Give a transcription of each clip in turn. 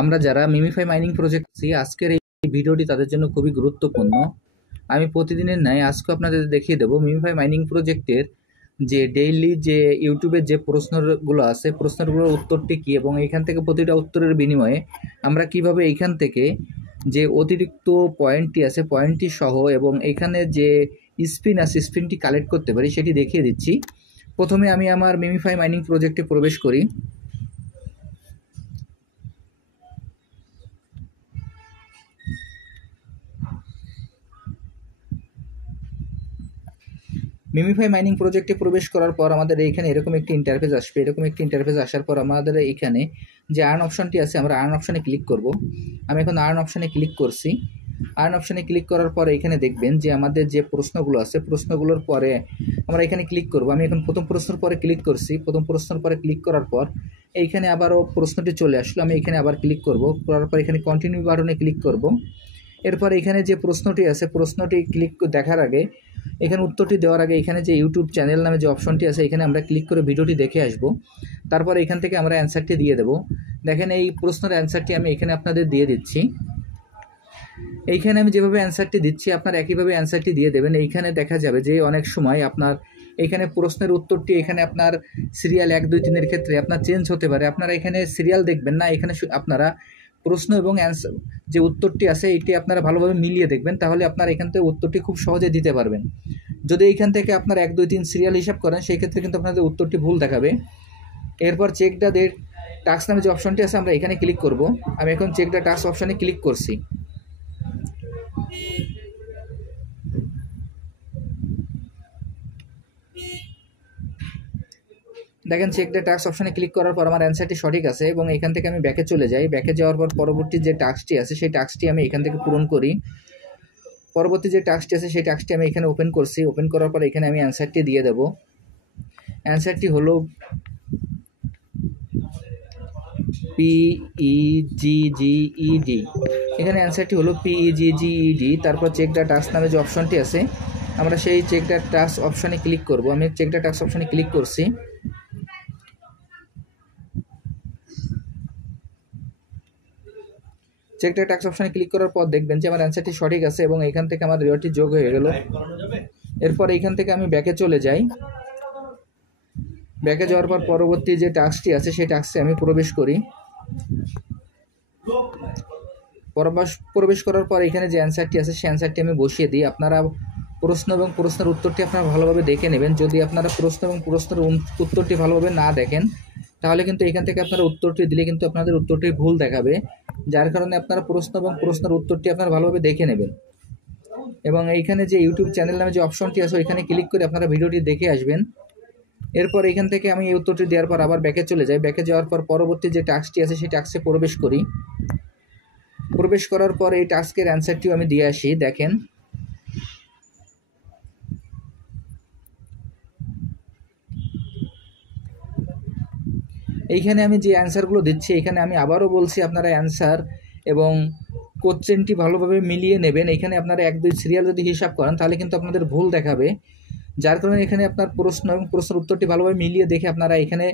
আমরা যারা MemeFi mining project আছি, আজকের এই ভিডিওটি তাদের জন্য খুবই গুরুত্বপূর্ণ। আমি প্রতিদিনের ন্যায় আজকে আপনাদের দেখিয়ে দেবো মিমিফাই মাইনিং প্রজেক্টের যে ডেইলি যে ইউটিউবের যে প্রশ্নগুলো আছে, প্রশ্নগুলোর উত্তরটি কী এবং এইখান থেকে প্রতিটা উত্তরের বিনিময়ে আমরা কিভাবে এইখান থেকে যে অতিরিক্ত পয়েন্টটি আছে পয়েন্টটি সহ এবং এইখানে যে স্পিন আছে স্পিনটি কালেক্ট করতে পারি সেটি দেখিয়ে দিচ্ছি। প্রথমে আমি আমার মিমিফাই মাইনিং প্রজেক্টে প্রবেশ করি। মিমিফাই মাইনিং প্রজেক্টে প্রবেশ করার পর আমাদের এইখানে এরকম একটি ইন্টারফেস আসবে। এরকম একটি ইন্টারফেস আসার পর আমাদের এইখানে যে আর্ন অপশনটি আছে আমরা আর্ন অপশনে ক্লিক করব। আমি এখন আর্ন অপশনে ক্লিক করছি। আর্ন অপশনে ক্লিক করার পরে এখানে দেখবেন যে আমাদের যে প্রশ্নগুলো আছে প্রশ্নগুলোর পরে আমরা এখানে ক্লিক করব। আমি এখন প্রথম প্রশ্নের পরে ক্লিক করছি। প্রথম প্রশ্নের পরে ক্লিক করার পর এইখানে আবারও প্রশ্নটি চলে আসলো। আমি এখানে আবার ক্লিক করব। করার পর এখানে কন্টিনিউ বাটনে ক্লিক করব। এরপর এখানে যে প্রশ্নটি আছে প্রশ্নটি ক্লিক দেখার আগে এখানে উত্তরটি দেওয়ার আগে এখানে যে ইউটিউব চ্যানেল নামে যে অপশনটি আছে এখানে আমরা ক্লিক করে ভিডিওটি দেখে আসব। তারপর এখান থেকে আমরা অ্যান্সারটি দিয়ে দেব। দেখেন এই প্রশ্নের অ্যান্সারটি আমি এখানে আপনাদের দিয়ে দিচ্ছি। এইখানে আমি যেভাবে অ্যান্সারটি দিচ্ছি আপনারা একইভাবে অ্যান্সারটি দিয়ে দেবেন। এইখানে দেখা যাবে যে অনেক সময় আপনার এখানে প্রশ্নের উত্তরটি এখানে আপনার সিরিয়াল 1, 2, 3-এর ক্ষেত্রে আপনার চেঞ্জ হতে পারে। আপনারা এখানে সিরিয়াল দেখবেন না, এখানে আপনারা প্রশ্ন এবং অ্যান্সার যে উত্তরটি আছে এটি আপনারা ভালোভাবে মিলিয়ে দেখবেন, তাহলে আপনারা এখান থেকে উত্তরটি খুব সহজে দিতে পারবেন। যদি এইখান থেকে আপনার 1, 2, 3 সিরিয়াল হিসাব করেন সেই ক্ষেত্রে কিন্তু আপনাদের উত্তরটি ভুল দেখাবে। এরপর চেক দ্য ডেট টাস্ক নামে যে অপশনটি আছে আমরা এখানে ক্লিক করব। আমি এখন চেক দ্য টাস্ক অপশনে ক্লিক করছি। দেখেন চেক দ্য টাস্ক অপশনে ক্লিক করার পর আমার অ্যান্সারটি সঠিক আছে এবং এখান থেকে আমি ব্যাকে চলে যাই। ব্যাকে যাওয়ার পর পরবর্তী যে টাস্কটি আছে সেই টাস্কটি আমি এখান থেকে পূরণ করি। পরবর্তী যে টাস্কটি আছে সেই টাস্কটি আমি এখানে ওপেন করছি। ওপেন করার পর এখানে আমি অ্যান্সারটি দিয়ে দেব। অ্যান্সারটি হলো PEGGED। এখানে অ্যান্সারটি হলো PEGGED। তারপর চেক দ্য টাস্ক নামে যে অপশনটি আছে আমরা সেই চেক দ্য টাস্ক অপশনে ক্লিক করব। আমি চেক দ্য টাস্ক অপশনে ক্লিক করছি। চেক দ্য টাস্ক অপশনে ক্লিক করার পর দেখবেন যে আমার অ্যান্সারটি সঠিক আছে এবং এখান থেকে আমার রিওয়ার্ডটি যোগ হয়ে গেল। এরপর এইখান থেকে আমি ব্যাকে চলে যাই। ব্যাকে যাওয়ার পর পরবর্তী যে টাস্কটি আছে সেই টাস্কে আমি প্রবেশ করি। প্রবেশ করার পর এখানে যে অ্যান্সারটি আছে সেই অ্যান্সারটি আমি বসিয়ে দিই। আপনারা প্রশ্ন এবং প্রশ্নের উত্তরটি আপনারা ভালোভাবে দেখে নেবেন। যদি আপনারা প্রশ্ন এবং প্রশ্নের উত্তরটি ভালোভাবে না দেখেন তাহলে কিন্তু এখান থেকে আপনারা উত্তরটি দিলে কিন্তু আপনাদের উত্তরটি ভুল দেখাবে, যার কারণে আপনারা প্রশ্ন এবং প্রশ্নের উত্তরটি আপনারা ভালোভাবে দেখে নেবেন। এবং এইখানে যে ইউটিউব চ্যানেল নামে যে অপশনটি আছে ওইখানে ক্লিক করে আপনারা ভিডিওটি দেখে আসবেন। এরপর এখান থেকে আমি এই উত্তরটি দেওয়ার পর আবার ব্যাকে চলে যাই। ব্যাকে যাওয়ার পর পরবর্তী যে টাস্কটি আছে সেই টাস্কে প্রবেশ করি। প্রবেশ করার পর এই টাস্কের অ্যান্সারটিও আমি দিয়ে আসি। দেখেন এইখানে আমি যে অ্যান্সারগুলো দিচ্ছি এখানে আমি আবারও বলছি আপনারা অ্যান্সার এবং কোশ্চেনটি ভালোভাবে মিলিয়ে নেবেন। এখানে আপনারা 1, 2 সিরিয়াল যদি হিসাব করেন তাহলে কিন্তু আপনাদের ভুল দেখাবে, যার কারণে এখানে আপনার প্রশ্ন এবং প্রশ্নের উত্তরটি ভালোভাবে মিলিয়ে দেখে আপনারা এখানে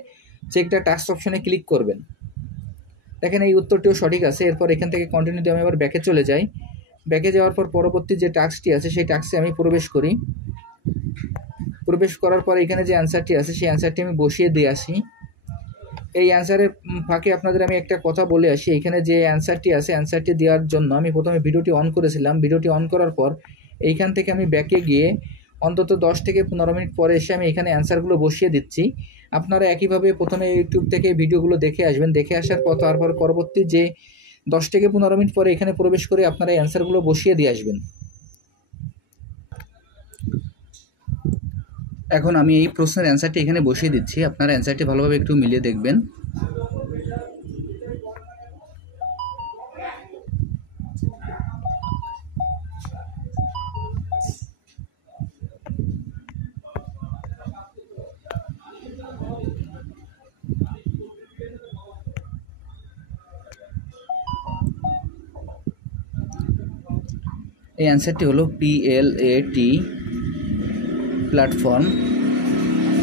চেক দ্য টাস্ক অপশনে ক্লিক করবেন। দেখেন এই উত্তরটিও সঠিক আছে। এরপর এখান থেকে কন্টিনিউ দিয়ে আমি আবার ব্যাকে চলে যাই। ব্যাকে যাওয়ার পর পরবর্তী যে টাস্কটি আছে সেই টাস্কে আমি প্রবেশ করি। প্রবেশ করার পর এখানে যে অ্যান্সারটি আছে সেই অ্যান্সারটি আমি বসিয়ে দিয়ে আসি। এই অ্যান্সারের ফাঁকে আপনাদের আমি একটা কথা বলে আসি। এখানে যে অ্যান্সারটি আছে অ্যান্সারটি দেওয়ার জন্য আমি প্রথমে ভিডিওটি অন করেছিলাম। ভিডিওটি অন করার পর এইখান থেকে আমি ব্যাকে গিয়ে অন্তত 10 থেকে 15 মিনিট পরে এসে আমি এখানে অ্যান্সারগুলো বসিয়ে দিচ্ছি। আপনারা একইভাবে প্রথমে ইউটিউব থেকে ভিডিওগুলো দেখে আসবেন। দেখে আসার পর তারপর পরবর্তী যে 10 থেকে 15 মিনিট পরে এখানে প্রবেশ করে আপনারা এই অ্যান্সারগুলো বসিয়ে দিয়ে আসবেন। এখন আমি এই প্রশ্নের অ্যান্সারটি এখানে বসিয়ে দিচ্ছি। আপনারা অ্যান্সারটি ভালোভাবে একটু মিলিয়ে দেখবেন। এই অ্যান্সারটি হলো PLAT প্ল্যাটফর্ম।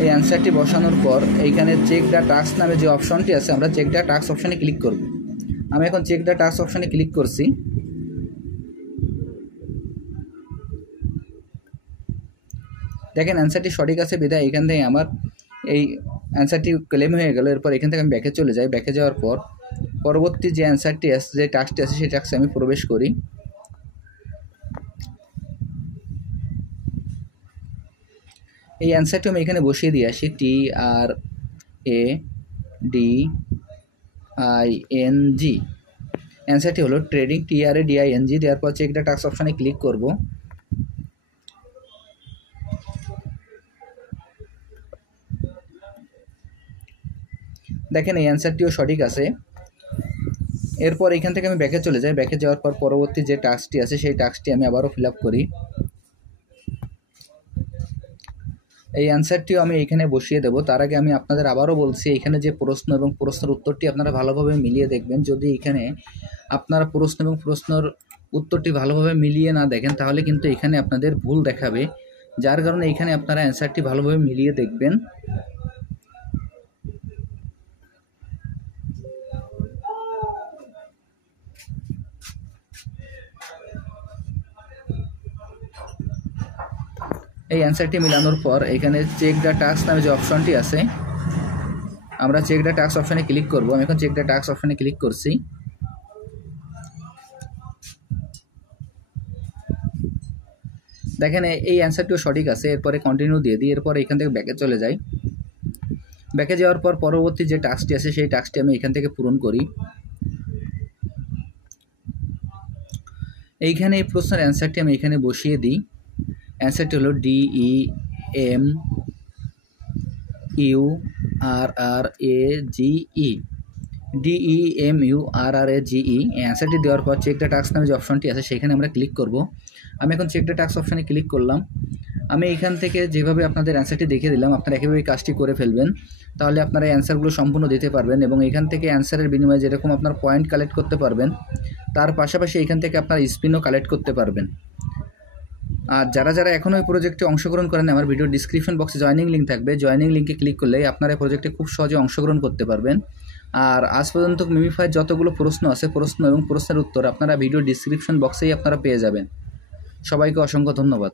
এই অ্যান্সারটি বসানোর পর এইখানে চেক দ্য টাস্ক নামে যে অপশনটি আছে আমরা চেক দ্য টাস্ক অপশনে ক্লিক করব। আমি এখন চেক দ্য টাস্ক অপশানে ক্লিক করছি। দেখেন অ্যান্সারটি সঠিক আছে বিধায় এখান থেকে আমার এই অ্যান্সারটি ক্লেম হয়ে গেল। এরপর এখান থেকে আমি ব্যাকে চলে যাই। ব্যাকে যাওয়ার পর পরবর্তী যে অ্যান্সারটি আছে, যে টাস্কটি আছে, সেই টাস্কে আমি প্রবেশ করি। এই অ্যান্সারটি আমি এখানে বসিয়ে দিয়ে আসি, TRADING। অ্যান্সারটি হলো ট্রেডিং, TRADING। দেওয়ার পর চেক দ্য টাস্ক অপশানে ক্লিক করব। দেখেন এই অ্যান্সারটিও সঠিক আছে। এরপর এখান থেকে আমি ব্যাকে চলে যাই। ব্যাকে যাওয়ার পর পরবর্তী যে টাস্কটি আছে সেই টাস্কটি আমি আবারও ফিল আপ করি। এই অ্যান্সারটিও আমি এখানে বসিয়ে দেব। তার আগে আমি আপনাদের আবারও বলছি, এখানে যে প্রশ্ন এবং প্রশ্নের উত্তরটি আপনারা ভালোভাবে মিলিয়ে দেখবেন। যদি এখানে আপনারা প্রশ্ন এবং প্রশ্নের উত্তরটি ভালোভাবে মিলিয়ে না দেখেন তাহলে কিন্তু এখানে আপনাদের ভুল দেখাবে, যার কারণে এখানে আপনারা অ্যান্সারটি ভালোভাবে মিলিয়ে দেখবেন। এই অ্যান্সারটি মিলানোর পর এখানে চেক দ্য টাস্ক নামে যে অপশনটি আছে, আমরা চেক দ্য টাস্ক অপশানে ক্লিক করব। আমি এখন চেক দ্য টাস্ক অপশানে ক্লিক করছি। দেখেন এই অ্যান্সারটিও সঠিক আছে। এরপরে কন্টিনিউ দিয়ে দিই। এরপর এখান থেকে ব্যাকে চলে যাই। ব্যাকে যাওয়ার পর পরবর্তী যে টাস্কটি আছে সেই টাস্কটি আমি এখান থেকে পূরণ করি। এইখানে এই প্রশ্নের অ্যান্সারটি আমি এখানে বসিয়ে দিই। অ্যান্সারটি হলো DEMURRAGE। DEMURRAGE। অ্যান্সারটি দেওয়ার পর চেক দ্য টাস্ক নামে যে অপশনটি আছে সেখানে আমরা ক্লিক করব। আমি এখন চেক দ্য টাস্ক অপশানে ক্লিক করলাম। আমি এখান থেকে যেভাবে আপনাদের অ্যান্সারটি দেখে দিলাম আপনারা একইভাবে কাজটি করে ফেলবেন, তাহলে আপনারা অ্যান্সারগুলো সম্পূর্ণ দিতে পারবেন এবং এখান থেকে অ্যান্সারের বিনিময়ে যেরকম আপনার পয়েন্ট কালেক্ট করতে পারবেন, তার পাশাপাশি এখান থেকে আপনার স্পিনও কালেক্ট করতে পারবেন। আর যারা যারা এখনও এই প্রজেক্টে অংশগ্রহণ করেন, আমার ভিডিও ডিসক্রিপশন বক্সে জয়েনিং লিঙ্ক থাকবে। জয়েনিং লিঙ্কে ক্লিক করলেই আপনারা এই প্রজেক্টে খুব সহজে অংশগ্রহণ করতে পারবেন। আর আজ পর্যন্ত মিমিফাইয়ের যতগুলো প্রশ্ন আছে, প্রশ্ন এবং প্রশ্নের উত্তর আপনারা ভিডিও ডিসক্রিপশন বক্সেই আপনারা পেয়ে যাবেন। সবাইকে অসংখ্য ধন্যবাদ।